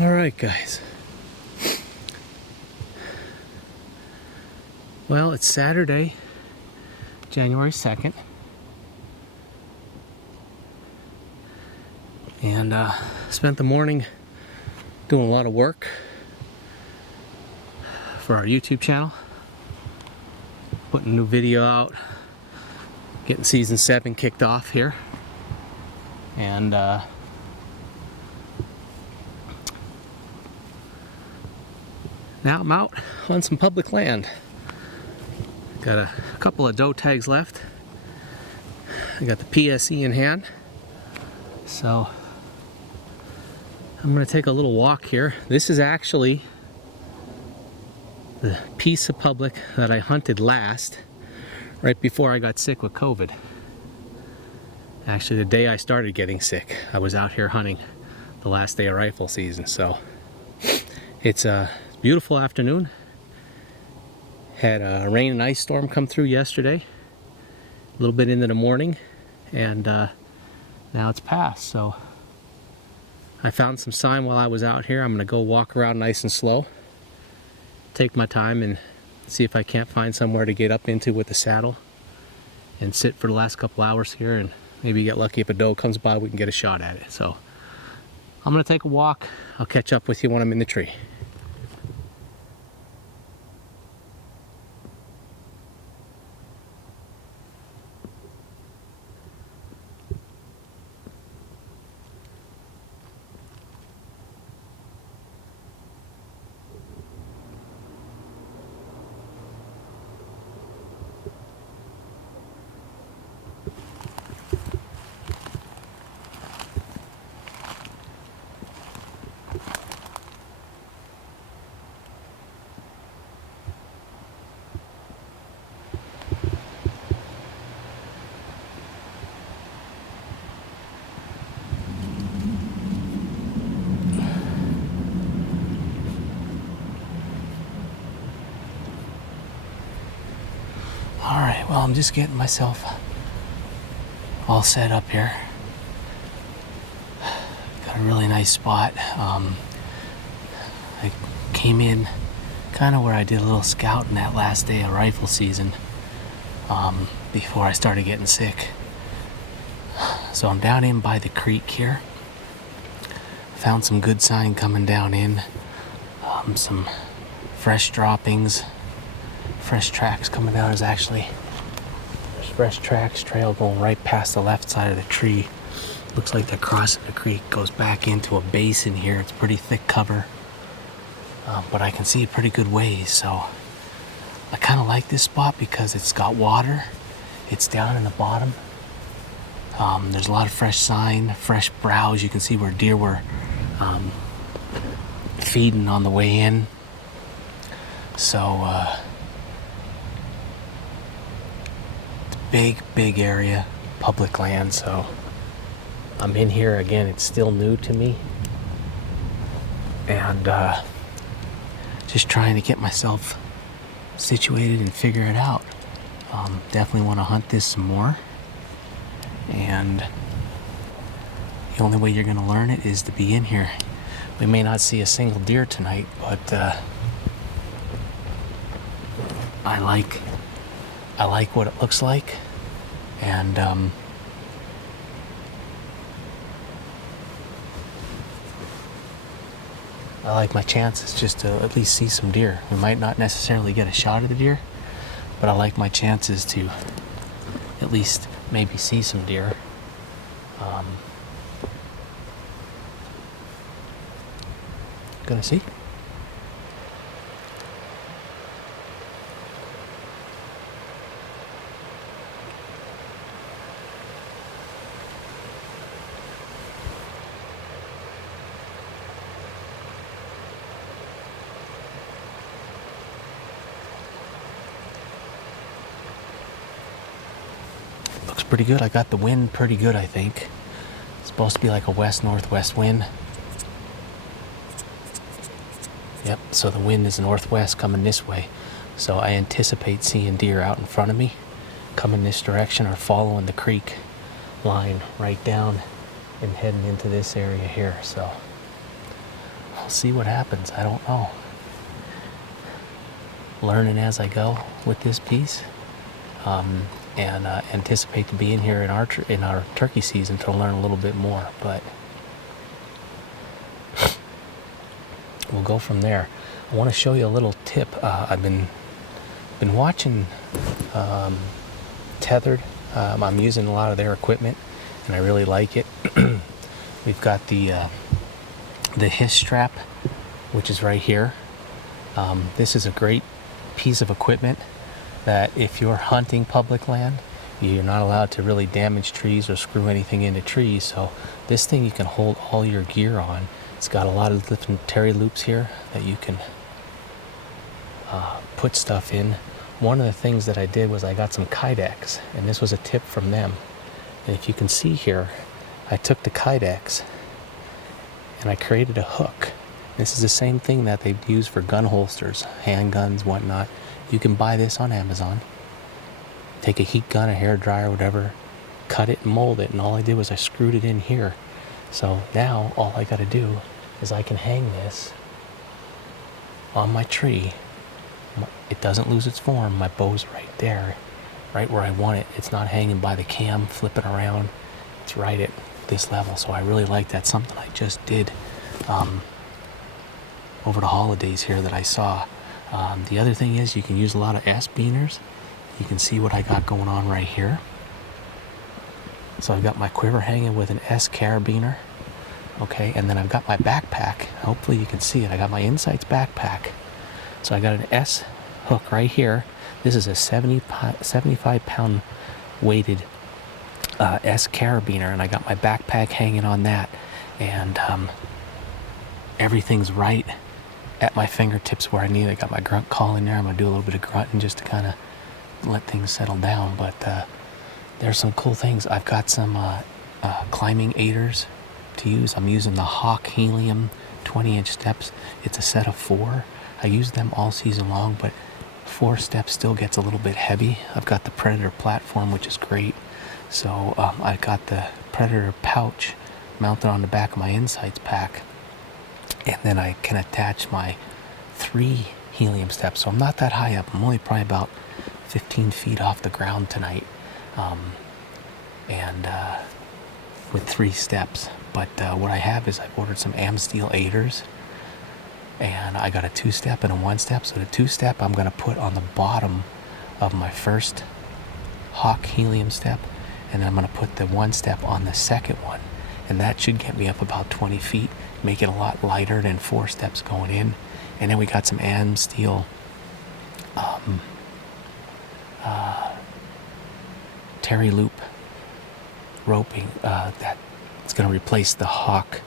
Alright guys, well, it's Saturday, January 2nd, and spent the morning doing a lot of work for our YouTube channel, putting a new video out, getting season 7 kicked off here, and now I'm out on some public land. Got a couple of doe tags left. I got the PSE in hand, so I'm going to take a little walk here. This is actually the piece of public that I hunted last, right before I got sick with COVID. Actually, the day I started getting sick, I was out here hunting the last day of rifle season. So it's a beautiful afternoon. Had a rain and ice storm come through yesterday, a little bit into the morning, and now it's passed. So I found some sign while I was out here. I'm going to go walk around nice and slow, take my time, and see if I can't find somewhere to get up into with the saddle and sit for the last couple hours here, and maybe get lucky if a doe comes by, we can get a shot at it. So I'm going to take a walk. I'll catch up with you when I'm in the tree. Alright, well, I'm just getting myself all set up here. Got a really nice spot. I came in kind of where I did a little scouting that last day of rifle season, before I started getting sick. So I'm down in by the creek here. Found some good sign coming down in. Some fresh droppings. Fresh tracks coming down. There's fresh tracks, trail going right past the left side of the tree. Looks like they're crossing the creek, goes back into a basin here. It's pretty thick cover, but I can see it pretty good ways. So I kind of like this spot because it's got water. It's down in the bottom. There's a lot of fresh sign, fresh browse. You can see where deer were feeding on the way in. So big area, public land. So I'm in here again. It's still new to me, and just trying to get myself situated and figure it out. Definitely want to hunt this some more, and the only way you're going to learn it is to be in here. We may not see a single deer tonight, but I like what it looks like, and I like my chances just to at least see some deer. We might not necessarily get a shot at the deer, but I like my chances to at least maybe see some deer. Gonna see. Looks pretty good. I got the wind pretty good, I think. It's supposed to be like a west-northwest wind. Yep, so the wind is northwest coming this way. So I anticipate seeing deer out in front of me coming this direction or following the creek line right down and heading into this area here. So we'll see what happens. I don't know. Learning as I go with this piece, and anticipate to be in here in our turkey season to learn a little bit more. But we'll go from there. I want to show you a little tip. I've been watching Tethered. I'm using a lot of their equipment, and I really like it. We've got the hiss strap, which is right here. This is a great piece of equipment that if you're hunting public land, you're not allowed to really damage trees or screw anything into trees. So this thing you can hold all your gear on. It's got a lot of different terry loops here that you can put stuff in. One of the things that I did was I got some kydex, and this was a tip from them. And if you can see here, I took the kydex and I created a hook. This is the same thing that they use for gun holsters, handguns, whatnot. You can buy this on Amazon. Take a heat gun, a hair dryer, whatever, cut it and mold it, and all I did was I screwed it in here. So now all I gotta do is I can hang this on my tree. It doesn't lose its form. My bow's right there, right where I want it. It's not hanging by the cam, flipping around. It's right at this level. So I really like that. Something I just did over the holidays here that I saw. The other thing is you can use a lot of S-beaners. You can see what I got going on right here. So I've got my quiver hanging with an S carabiner. Okay, and then I've got my backpack. Hopefully you can see it. I got my Insights backpack. So I got an S hook right here. This is a 75 pound weighted S carabiner, and I got my backpack hanging on that. And everything's right at my fingertips where I need it. I got my grunt call in there. I'm going to do a little bit of grunting just to kind of let things settle down. But there's some cool things. I've got some climbing aiders to use. I'm using the Hawk Helium 20-inch steps. It's a set of 4. I use them all season long, but 4 steps still gets a little bit heavy. I've got the Predator platform, which is great. So I got the Predator pouch mounted on the back of my Insights pack, and then I can attach my 3 helium steps. So I'm not that high up. I'm only probably about 15 feet off the ground tonight, with 3 steps. But what I have is I've ordered some Amsteel aiders, and I got a 2-step and a 1-step. So the 2-step I'm going to put on the bottom of my first Hawk Helium step, and then I'm going to put the 1-step on the second one, and that should get me up about 20 feet, make it a lot lighter than 4 steps going in. And then we got some Amsteel terry loop roping that it's going to replace the Hawk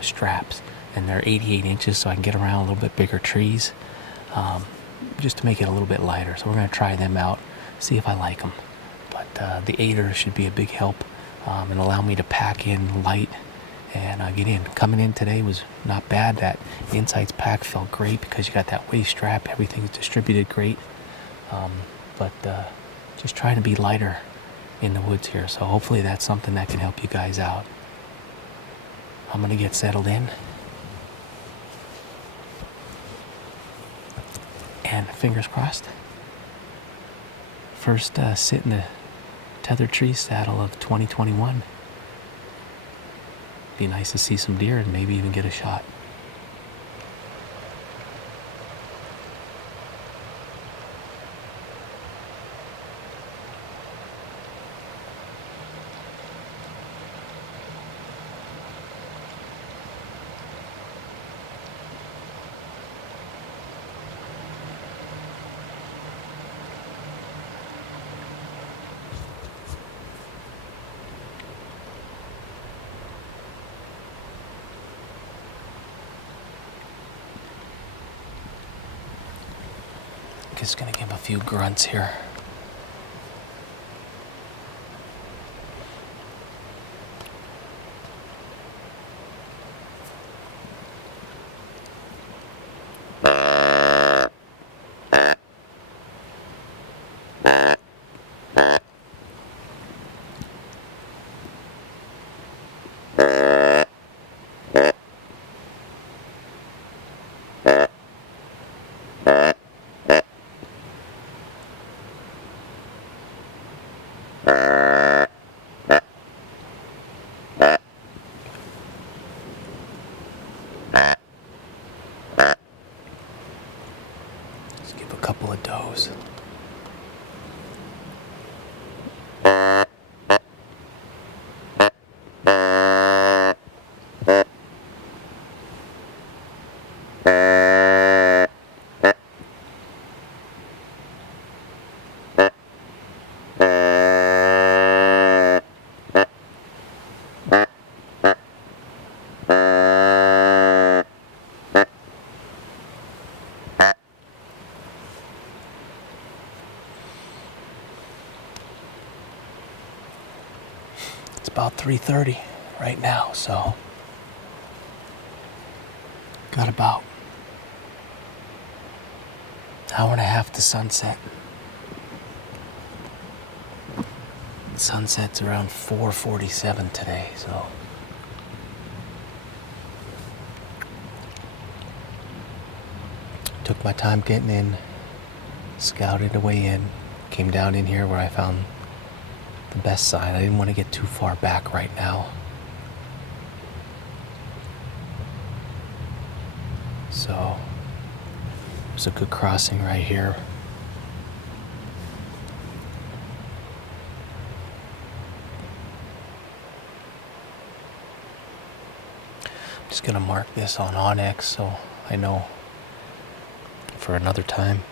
straps, and they're 88 inches, so I can get around a little bit bigger trees, just to make it a little bit lighter. So we're going to try them out, see if I like them. But the aider should be a big help and allow me to pack in light and get in. Coming in today was not bad. That Insights pack felt great because you got that waist strap, everything's distributed great. But just trying to be lighter in the woods here. So hopefully that's something that can help you guys out. I'm going to get settled in. And fingers crossed. First sit in the tethered tree saddle of 2021. Be nice to see some deer and maybe even get a shot. Just gonna give a few grunts here. It's about 3:30 right now, so got about an hour and a half to sunset. Sunset's around 4:47 today, so took my time getting in, scouted the way in, came down in here where I found the best sign. I didn't want to get too far back right now, so there's a good crossing right here. Just gonna mark this on Onyx so I know for another time.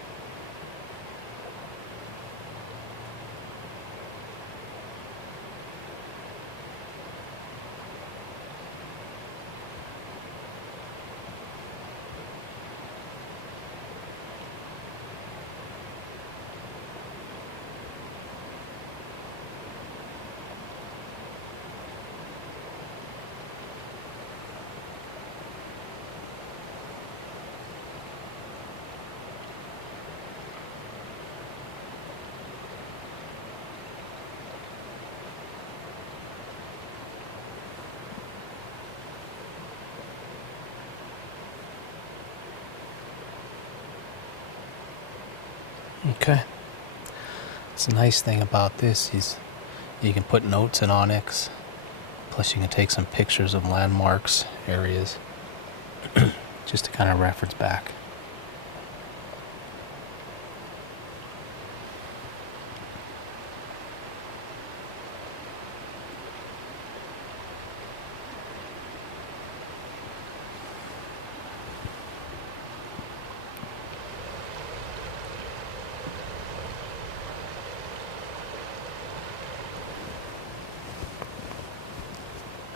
Okay. It's a nice thing about this is you can put notes in Onyx, plus you can take some pictures of landmarks, areas, just to kind of reference back.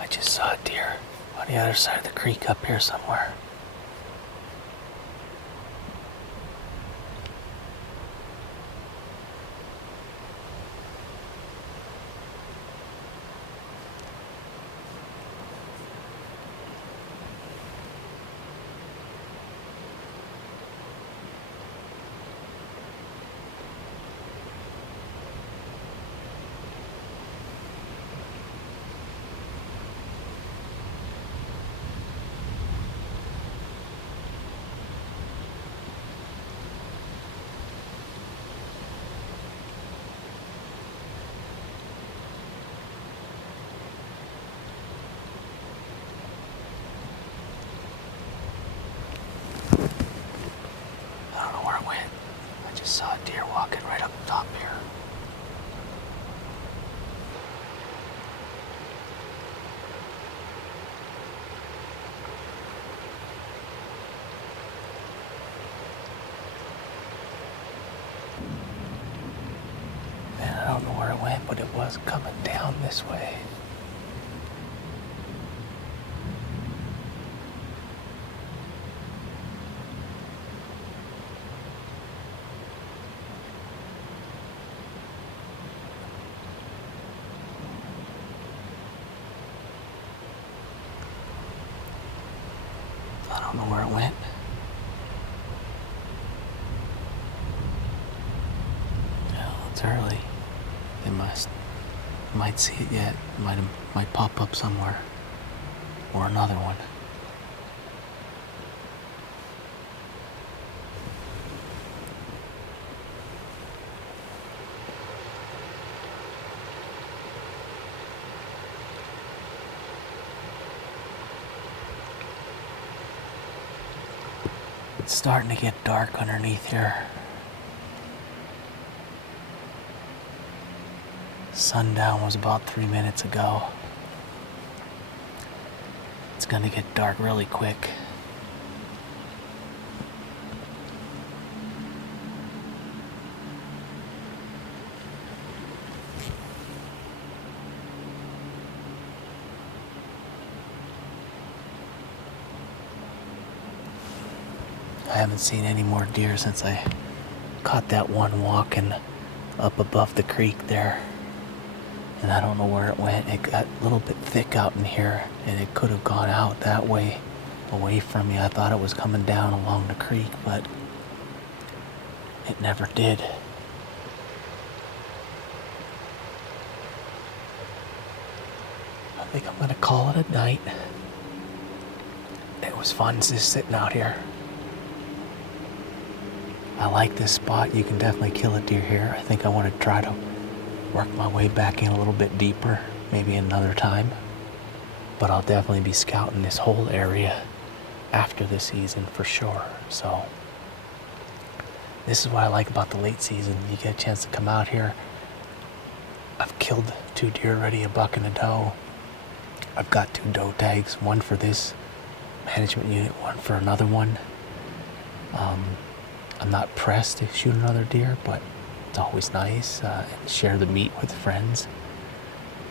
I just saw a deer on the other side of the creek up here somewhere. I don't know where it went. I just saw a deer walking right up top here. Man, I don't know where it went, but it was coming down this way. I don't know where it went. No, it's early. They might see it yet. Might pop up somewhere. Or another one. It's starting to get dark underneath here. Sundown was about 3 minutes ago. It's gonna get dark really quick. I haven't seen any more deer since I caught that one walking up above the creek there. and I don't know where it went. It got a little bit thick out in here, and it could have gone out that way, away from me. I thought it was coming down along the creek, but it never did. I think I'm gonna call it a night. It was fun just sitting out here. I like this spot. You can definitely kill a deer here. I think I want to try to work my way back in a little bit deeper, maybe another time. But I'll definitely be scouting this whole area after the season for sure. So this is what I like about the late season. You get a chance to come out here. I've killed 2 deer already, a buck and a doe. I've got 2 doe tags, one for this management unit, one for another one. I'm not pressed to shoot another deer, but it's always nice and share the meat with friends.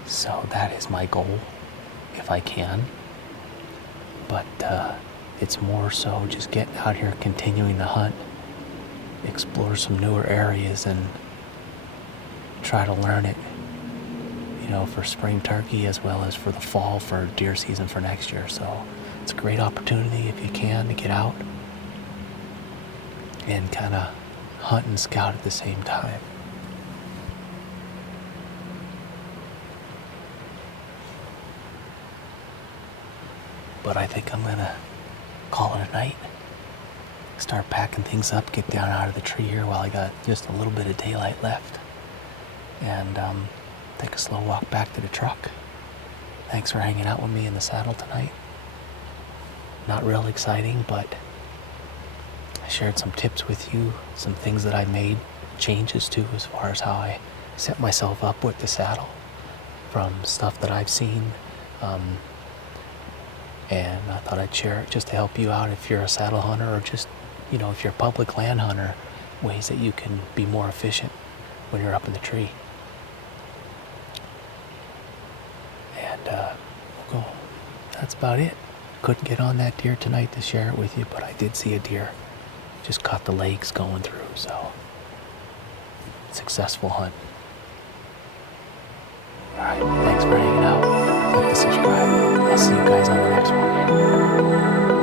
So that is my goal, if I can. But it's more so just getting out here, continuing to hunt, explore some newer areas, and try to learn it, for spring turkey as well as for the fall for deer season for next year. So it's a great opportunity if you can to get out and kind of hunt and scout at the same time. But I think I'm gonna call it a night. Start packing things up, get down out of the tree here while I got just a little bit of daylight left. And take a slow walk back to the truck. Thanks for hanging out with me in the saddle tonight. Not real exciting, but I shared some tips with you, some things that I made changes to as far as how I set myself up with the saddle from stuff that I've seen. And I thought I'd share it just to help you out if you're a saddle hunter, or just, if you're a public land hunter, ways that you can be more efficient when you're up in the tree. And we'll go. That's about it. Couldn't get on that deer tonight to share it with you, but I did see a deer. Just caught the legs going through, so successful hunt. Alright, thanks for hanging out. Click the subscribe. I'll see you guys on the next one.